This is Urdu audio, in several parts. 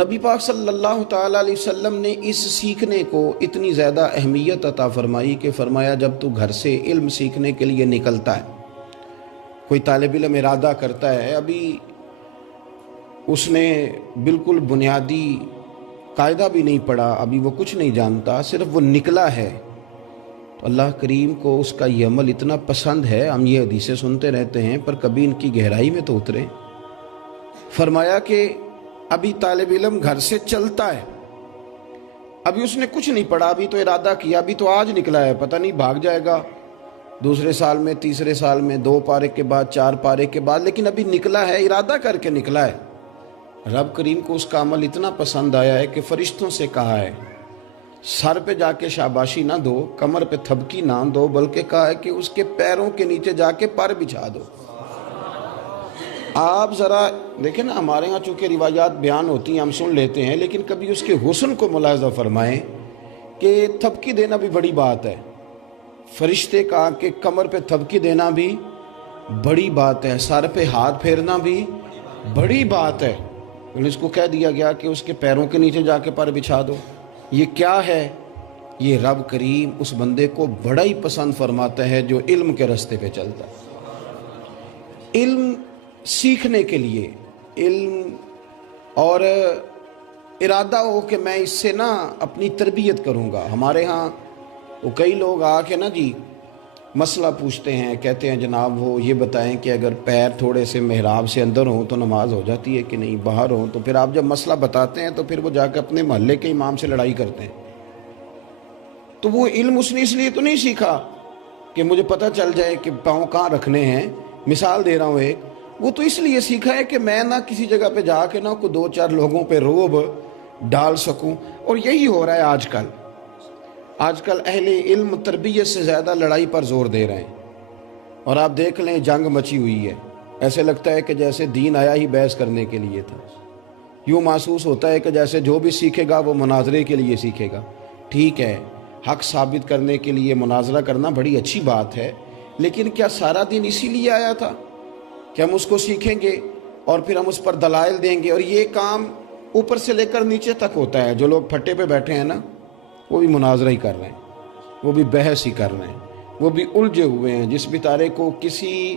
نبی پاک صلی اللہ تعالیٰ علیہ وسلم نے اس سیکھنے کو اتنی زیادہ اہمیت عطا فرمائی کہ فرمایا جب تو گھر سے علم سیکھنے کے لیے نکلتا ہے، کوئی طالب علم ارادہ کرتا ہے، ابھی اس نے بالکل بنیادی قاعدہ بھی نہیں پڑھا، ابھی وہ کچھ نہیں جانتا، صرف وہ نکلا ہے، تو اللہ کریم کو اس کا یہ عمل اتنا پسند ہے۔ ہم یہ حدیثیں سنتے رہتے ہیں پر کبھی ان کی گہرائی میں تو اترے۔ فرمایا کہ ابھی طالب علم گھر سے چلتا ہے، ابھی اس نے کچھ نہیں پڑھا، ابھی تو ارادہ کیا، ابھی تو آج نکلا ہے، پتہ نہیں بھاگ جائے گا دوسرے سال میں، تیسرے سال میں، 2 پارے کے بعد، 4 پارے کے بعد، لیکن ابھی نکلا ہے، ارادہ کر کے نکلا ہے۔ رب کریم کو اس کا عمل اتنا پسند آیا ہے کہ فرشتوں سے کہا ہے سر پہ جا کے شاباشی نہ دو، کمر پہ تھبکی نہ دو، بلکہ کہا ہے کہ اس کے پیروں کے نیچے جا کے پر بچھا دو۔ آپ ذرا دیکھیں نا، ہمارے ہاں چونکہ روایات بیان ہوتی ہیں ہم سن لیتے ہیں، لیکن کبھی اس کے حسن کو ملاحظہ فرمائیں کہ تھبکی دینا بھی بڑی بات ہے۔ فرشتے کہا کہ کمر پہ تھبکی دینا بھی بڑی بات ہے، سر پہ ہاتھ پھیرنا بھی بڑی بات ہے، لیکن اس کو کہہ دیا گیا کہ اس کے پیروں کے نیچے جا کے پر بچھا دو۔ یہ کیا ہے؟ یہ رب کریم اس بندے کو بڑا ہی پسند فرماتا ہے جو علم کے راستے پہ چلتا ہے۔ علم سیکھنے کے لیے، علم اور ارادہ ہو کہ میں اس سے نا اپنی تربیت کروں گا۔ ہمارے ہاں وہ کئی لوگ آ کے نا جی مسئلہ پوچھتے ہیں، کہتے ہیں جناب وہ یہ بتائیں کہ اگر پیر تھوڑے سے محراب سے اندر ہوں تو نماز ہو جاتی ہے کہ نہیں، باہر ہوں؟ تو پھر آپ جب مسئلہ بتاتے ہیں تو پھر وہ جا کے اپنے محلے کے امام سے لڑائی کرتے ہیں۔ تو وہ علم اس نے اس لیے تو نہیں سیکھا کہ مجھے پتہ چل جائے کہ پاؤں کہاں رکھنے ہیں، مثال دے رہا ہوں ایک، وہ تو اس لیے سیکھا ہے کہ میں نہ کسی جگہ پہ جا کے نہ کوئی 2-4 لوگوں پہ روب ڈال سکوں۔ اور یہی ہو رہا ہے آج کل اہل علم تربیت سے زیادہ لڑائی پر زور دے رہے ہیں، اور آپ دیکھ لیں جنگ مچی ہوئی ہے، ایسے لگتا ہے کہ جیسے دین آیا ہی بحث کرنے کے لیے تھا۔ یوں محسوس ہوتا ہے کہ جیسے جو بھی سیکھے گا وہ مناظرے کے لیے سیکھے گا۔ ٹھیک ہے، حق ثابت کرنے کے لیے مناظرہ کرنا بڑی اچھی بات ہے، لیکن کیا سارا دین اسی لیے آیا تھا کہ ہم اس کو سیکھیں گے اور پھر ہم اس پر دلائل دیں گے؟ اور یہ کام اوپر سے لے کر نیچے تک ہوتا ہے۔ جو لوگ پھٹے پہ بیٹھے ہیں نا، وہ بھی مناظرہ ہی کر رہے ہیں، وہ بھی بحث ہی کر رہے ہیں، وہ بھی الجھے ہوئے ہیں۔ جس بیچارے کو کسی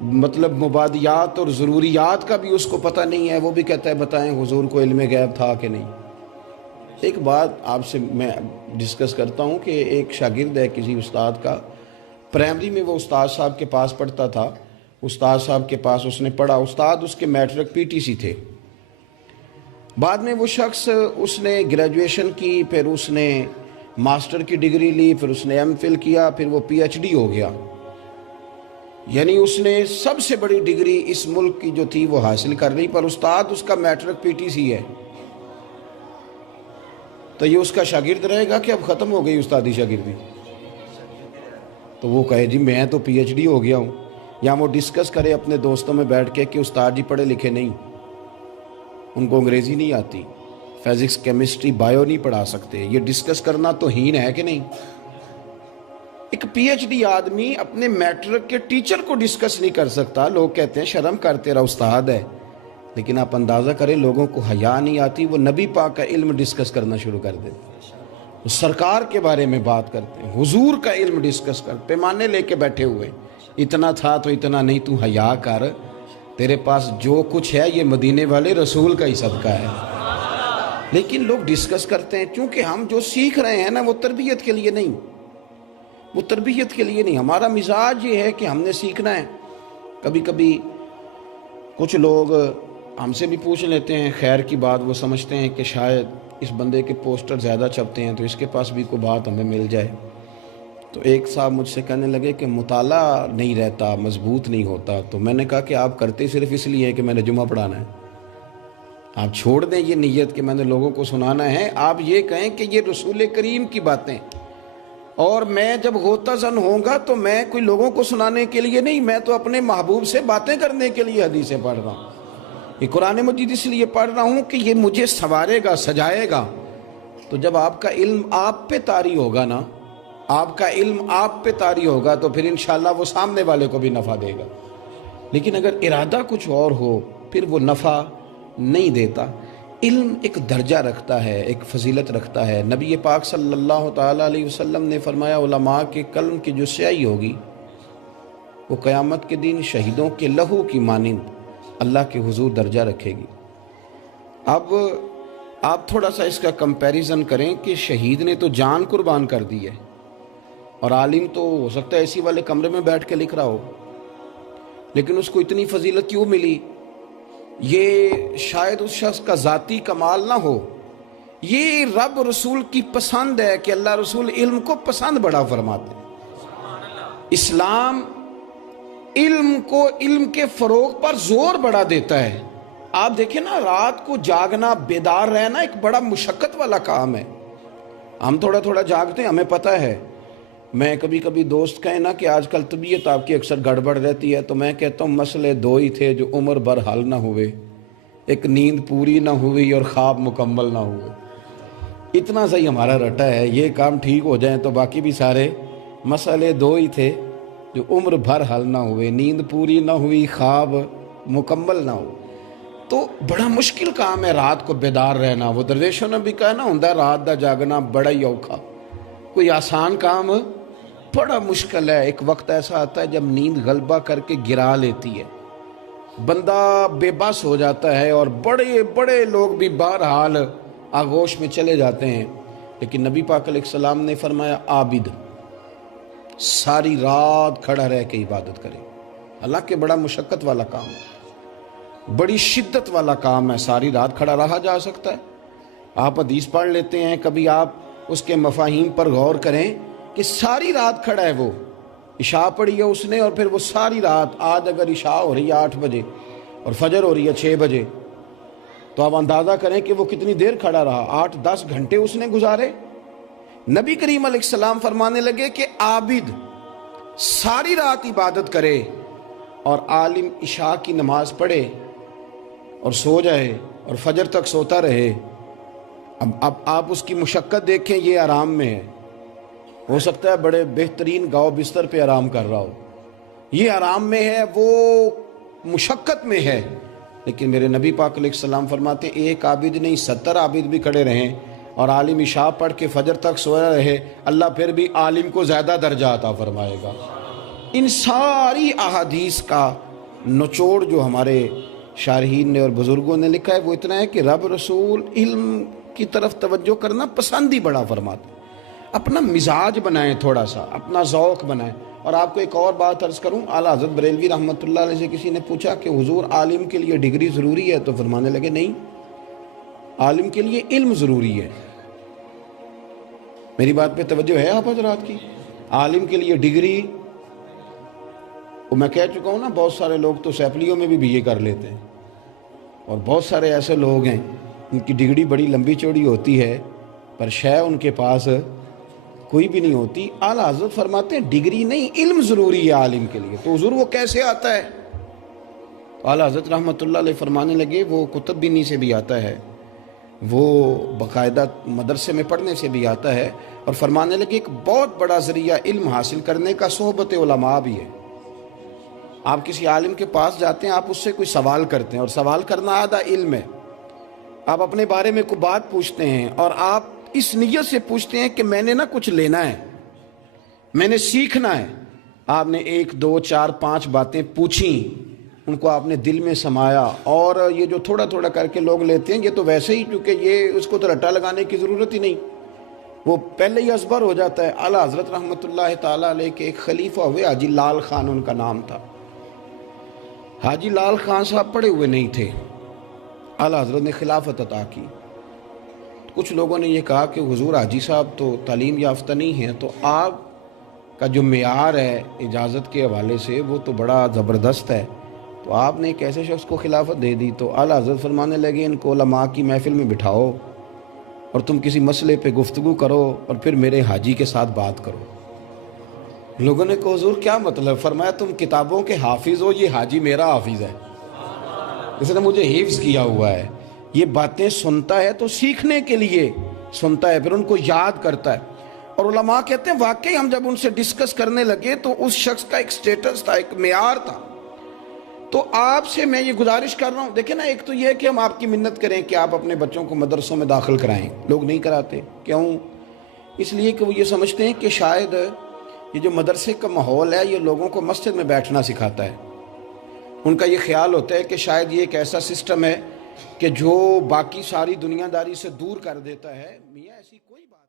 مبادیات اور ضروریات کا بھی اس کو پتہ نہیں ہے، وہ بھی کہتا ہے بتائیں حضور کو علم غیب تھا کہ نہیں۔ ایک بات آپ سے میں ڈسکس کرتا ہوں کہ ایک شاگرد ہے کسی استاد کا، پرائمری میں وہ استاد صاحب کے پاس پڑھتا تھا، استاد صاحب کے پاس اس نے پڑھا، استاد اس کے میٹرک PTC تھے۔ بعد میں وہ شخص اس نے گریجویشن کی، پھر اس نے ماسٹر کی ڈگری لی، پھر اس نے MPhil کیا، پھر وہ PhD ہو گیا، یعنی اس نے سب سے بڑی ڈگری اس ملک کی جو تھی وہ حاصل کر لی، پر استاد اس کا میٹرک PTC ہے۔ تو یہ اس کا شاگرد رہے گا کہ اب ختم ہو گئی استادی شاگردی؟ تو وہ کہے جی میں تو PhD ہو گیا ہوں، یا وہ ڈسکس کرے اپنے دوستوں میں بیٹھ کے کہ استاد جی پڑھے لکھے نہیں، ان کو انگریزی نہیں آتی، فزکس کیمسٹری بایو نہیں پڑھا سکتے، یہ ڈسکس کرنا تو ہین ہے کہ نہیں؟ ایک PhD آدمی اپنے میٹرک کے ٹیچر کو ڈسکس نہیں کر سکتا، لوگ کہتے ہیں شرم کر، تیرا استاد ہے، لیکن آپ اندازہ کریں لوگوں کو حیا نہیں آتی، وہ نبی پاک کا علم ڈسکس کرنا شروع کر دیتے، وہ سرکار کے بارے میں بات کرتے ہیں، حضور کا علم ڈسکس کرتے، پیمانے لے کے بیٹھے ہوئے، اتنا تھا تو اتنا نہیں، تو حیا کر، تیرے پاس جو کچھ ہے یہ مدینے والے رسول کا ہی صدقہ ہے۔ لیکن لوگ ڈسکس کرتے ہیں، چونکہ ہم جو سیکھ رہے ہیں نا وہ تربیت کے لیے نہیں، وہ تربیت کے لیے نہیں، ہمارا مزاج یہ ہے کہ ہم نے سیکھنا ہے۔ کبھی کبھی کچھ لوگ ہم سے بھی پوچھ لیتے ہیں خیر کی بات، وہ سمجھتے ہیں کہ شاید اس بندے کے پوسٹر زیادہ چھپتے ہیں تو اس کے پاس بھی کوئی بات ہمیں مل جائے۔ تو ایک صاحب مجھ سے کہنے لگے کہ مطالعہ نہیں رہتا، مضبوط نہیں ہوتا، تو میں نے کہا کہ آپ کرتے صرف اس لیے کہ میں نے جمعہ پڑھانا ہے، آپ چھوڑ دیں یہ نیت کہ میں نے لوگوں کو سنانا ہے، آپ یہ کہیں کہ یہ رسول کریم کی باتیں، اور میں جب غوطہ زن ہوں گا تو میں کوئی لوگوں کو سنانے کے لیے نہیں، میں تو اپنے محبوب سے باتیں کرنے کے لیے حدیثیں پڑھ رہا ہوں، یہ قرآن مجید اس لیے پڑھ رہا ہوں کہ یہ مجھے سنوارے گا، سجائے گا۔ تو جب آپ کا علم آپ پہ طاری ہوگا نا، آپ کا علم آپ پہ طاری ہوگا تو پھر انشاءاللہ وہ سامنے والے کو بھی نفع دے گا، لیکن اگر ارادہ کچھ اور ہو پھر وہ نفع نہیں دیتا۔ علم ایک درجہ رکھتا ہے، ایک فضیلت رکھتا ہے۔ نبی پاک صلی اللہ تعالیٰ علیہ وسلم نے فرمایا علماء کے قلم کی جو سیاہی ہوگی وہ قیامت کے دن شہیدوں کے لہو کی مانند اللہ کے حضور درجہ رکھے گی۔ اب آپ تھوڑا سا اس کا کمپیریزن کریں کہ شہید نے تو جان قربان کر دی ہے، اور عالم تو ہو سکتا ہے اسی والے کمرے میں بیٹھ کے لکھ رہا ہو، لیکن اس کو اتنی فضیلت کیوں ملی؟ یہ شاید اس شخص کا ذاتی کمال نہ ہو، یہ رب رسول کی پسند ہے کہ اللہ رسول علم کو پسند بڑا فرماتے ہیں۔ اسلام علم کو، علم کے فروغ پر زور بڑا دیتا ہے۔ آپ دیکھیں نا، رات کو جاگنا، بیدار رہنا ایک بڑا مشقت والا کام ہے۔ ہم تھوڑا تھوڑا جاگتے ہیں، ہمیں پتہ ہے۔ میں کبھی کبھی دوست کہیں نا کہ آج کل طبیعت آپ کی اکثر گڑبڑ رہتی ہے، تو میں کہتا ہوں مسئلے دو ہی تھے جو عمر بھر حل نہ ہوئے، ایک نیند پوری نہ ہوئی اور خواب مکمل نہ ہوئے۔ اتنا صحیح ہمارا رٹا ہے، یہ کام ٹھیک ہو جائیں تو باقی بھی سارے مسئلے دو ہی تھے جو عمر بھر حل نہ ہوئے، نیند پوری نہ ہوئی، خواب مکمل نہ ہو۔ تو بڑا مشکل کام ہے رات کو بیدار رہنا۔ وہ درویشوں نے بھی کہا نا، ہوندا رات دا جاگنا بڑا ہی اوکھا، کوئی آسان کام بڑا مشکل ہے۔ ایک وقت ایسا آتا ہے جب نیند غلبہ کر کے گرا لیتی ہے، بندہ بے بس ہو جاتا ہے، اور بڑے بڑے لوگ بھی بہرحال آغوش میں چلے جاتے ہیں۔ لیکن نبی پاک علیہ السلام نے فرمایا عابد ساری رات کھڑا رہ کے عبادت کرے۔ حالانکہ بڑا مشقت والا کام ہے، بڑی شدت والا کام ہے، ساری رات کھڑا رہا جا سکتا ہے۔ آپ حدیث پڑھ لیتے ہیں، کبھی آپ اس کے مفاہیم پر غور کریں کہ ساری رات کھڑا ہے۔ وہ عشاء پڑھی ہے اس نے، اور پھر وہ ساری رات، آج اگر عشاء ہو رہی ہے 8 بجے اور فجر ہو رہی ہے 6 بجے، تو آپ اندازہ کریں کہ وہ کتنی دیر کھڑا رہا۔ 8-10 گھنٹے اس نے گزارے۔ نبی کریم علیہ السلام فرمانے لگے کہ عابد ساری رات عبادت کرے اور عالم عشاء کی نماز پڑھے اور سو جائے اور فجر تک سوتا رہے۔ اب آپ اس کی مشقت دیکھیں، یہ آرام میں ہے، ہو سکتا ہے بڑے بہترین گاؤ بستر پہ آرام کر رہا ہو، یہ آرام میں ہے، وہ مشقت میں ہے۔ لیکن میرے نبی پاک علیہ السلام فرماتے ایک عابد نہیں 70 عابد بھی کھڑے رہیں اور عالم عشاء پڑھ کے فجر تک سویا رہے، اللہ پھر بھی عالم کو زیادہ درجہ عطا فرمائے گا۔ ان ساری احادیث کا نچوڑ جو ہمارے شارحین نے اور بزرگوں نے لکھا ہے وہ اتنا ہے کہ رب رسول علم کی طرف توجہ کرنا پسند ہی بڑا فرماتے ہیں۔ اپنا مزاج بنائیں، تھوڑا سا اپنا ذوق بنائیں۔ اور آپ کو ایک اور بات عرض کروں، اعلیٰ حضرت بریلوی رحمۃ اللہ علیہ سے کسی نے پوچھا کہ حضور عالم کے لیے ڈگری ضروری ہے؟ تو فرمانے لگے نہیں، عالم کے لیے علم ضروری ہے۔ میری بات پہ توجہ ہے آپ حضرات کی؟ عالم کے لیے ڈگری، وہ میں کہہ چکا ہوں نا، بہت سارے لوگ تو سیپلیوں میں بھی BA کر لیتے ہیں، اور بہت سارے ایسے لوگ ہیں ان کی ڈگری بڑی لمبی چوڑی ہوتی ہے پر شے ان کے پاس کوئی بھی نہیں ہوتی۔ اعلیٰ حضرت فرماتے ہیں ڈگری نہیں، علم ضروری ہے عالم کے لیے۔ تو حضور وہ کیسے آتا ہے؟ تو اعلیٰ حضرت رحمۃ اللہ علیہ فرمانے لگے وہ کتب بینی سے بھی آتا ہے، وہ باقاعدہ مدرسے میں پڑھنے سے بھی آتا ہے، اور فرمانے لگے ایک بہت بڑا ذریعہ علم حاصل کرنے کا صحبت علماء بھی ہے۔ آپ کسی عالم کے پاس جاتے ہیں، آپ اس سے کوئی سوال کرتے ہیں، اور سوال کرنا آدھا علم ہے۔ آپ اپنے بارے میں کوئی بات پوچھتے ہیں اور آپ اس نیت سے پوچھتے ہیں کہ میں نے نا کچھ لینا ہے، میں نے سیکھنا ہے۔ آپ نے 1 2 4 5 باتیں پوچھیں، ان کو آپ نے دل میں سمایا، اور یہ جو تھوڑا تھوڑا کر کے لوگ لیتے ہیں یہ تو ویسے ہی، کیونکہ یہ اس کو تو رٹا لگانے کی ضرورت ہی نہیں، وہ پہلے ہی ازبر ہو جاتا ہے۔ اعلیٰ حضرت رحمۃ اللہ تعالیٰ علیہ کے ایک خلیفہ ہوئے، حاجی لال خان ان کا نام تھا۔ حاجی لال خان صاحب پڑھے ہوئے نہیں تھے، اعلیٰ حضرت نے خلافت عطا کی۔ کچھ لوگوں نے یہ کہا کہ حضور حاجی صاحب تو تعلیم یافتہ نہیں ہیں، تو آپ کا جو معیار ہے اجازت کے حوالے سے وہ تو بڑا زبردست ہے، تو آپ نے ایک ایسے شخص کو خلافت دے دی۔ تو اعلیٰ حضرت فرمانے لگے ان کو علماء کی محفل میں بٹھاؤ اور تم کسی مسئلے پہ گفتگو کرو اور پھر میرے حاجی کے ساتھ بات کرو۔ لوگوں نے کہا حضور کیا مطلب؟ فرمایا تم کتابوں کے حافظ ہو، یہ حاجی میرا حافظ ہے، اس نے مجھے حفظ کیا ہوا ہے، یہ باتیں سنتا ہے تو سیکھنے کے لیے سنتا ہے، پھر ان کو یاد کرتا ہے۔ اور علماء کہتے ہیں واقعی ہم جب ان سے ڈسکس کرنے لگے تو اس شخص کا ایک سٹیٹس تھا، ایک معیار تھا تو آپ سے میں یہ گزارش کر رہا ہوں، دیکھیں نا، ایک تو یہ ہے کہ ہم آپ کی منت کریں کہ آپ اپنے بچوں کو مدرسوں میں داخل کرائیں، لوگ نہیں کراتے، کیوں؟ اس لیے کہ وہ یہ سمجھتے ہیں کہ شاید یہ جو مدرسے کا ماحول ہے یہ لوگوں کو مسجد میں بیٹھنا سکھاتا ہے۔ ان کا یہ خیال ہوتا ہے کہ شاید یہ ایک ایسا سسٹم ہے کہ جو باقی ساری دنیا داری سے دور کر دیتا ہے۔ میاں ایسی کوئی بات